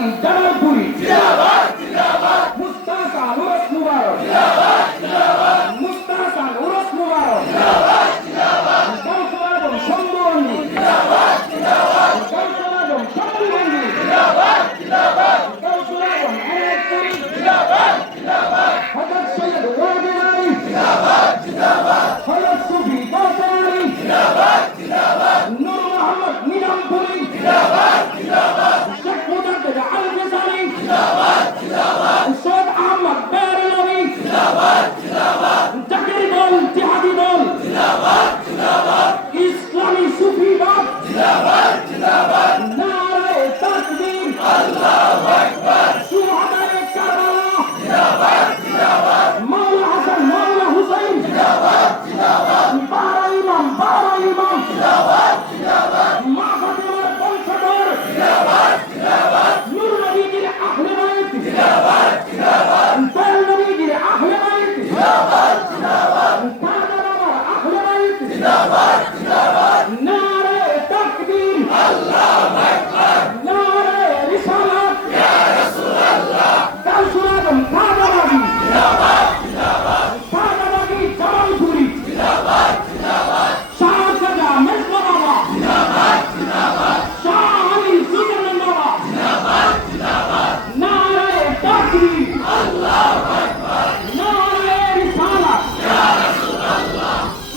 done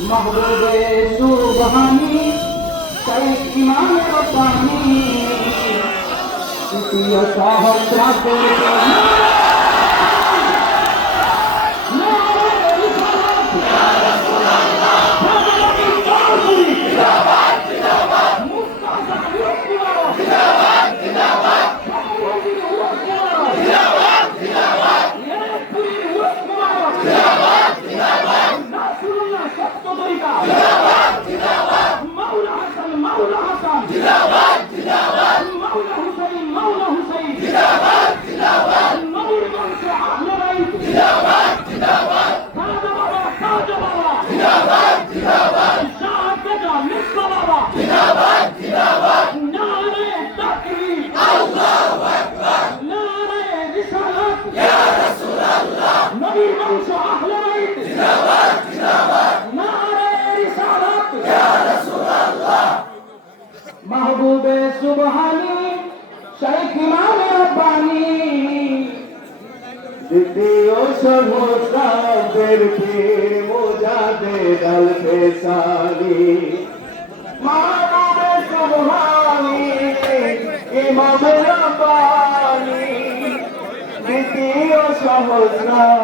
মহবুবে সুবহানি তাই ইমাম রব্বানি তৃতীয় সহস্রাব্দ পানি। দ্বিতীয় সহসাদের পীর মোজাদে ডাল পেশানি মানবে সুবহানি ইমামে রাব্বানি দ্বিতীয় সহসাদের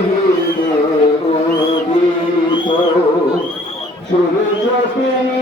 সূর্য তিনি